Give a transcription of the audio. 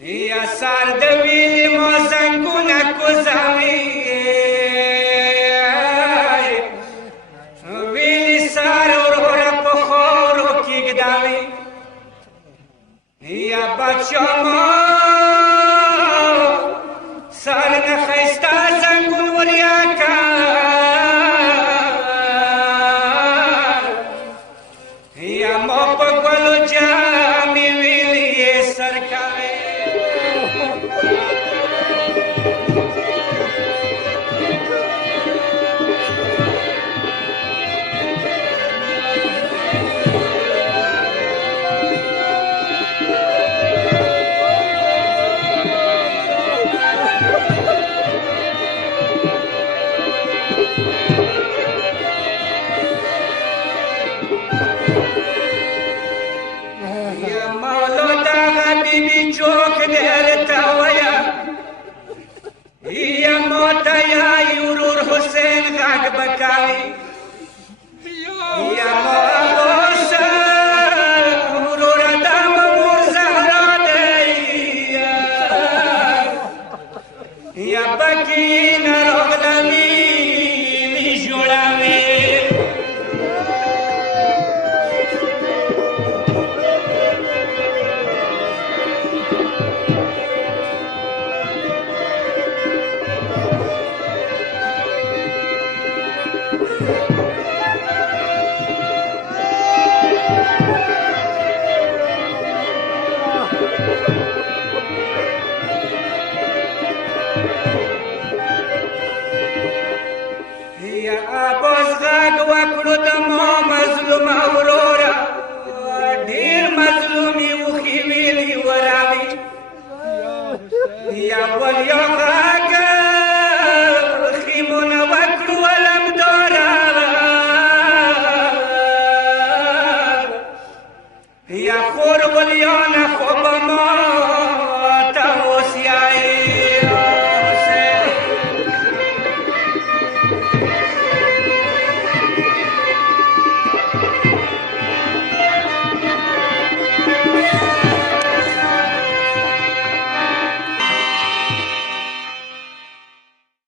یا سر د ویلې مو زنګونه کوزوي ویلې سر وروره په خاورو کېږدوي یا بچه مو سر نه ښایسته زنګون وریاکه یا مو په ګلو جامې ویلې یې سر کوي بیبی چوک درته ویم یا موته یا ورور حسین غږ به کوي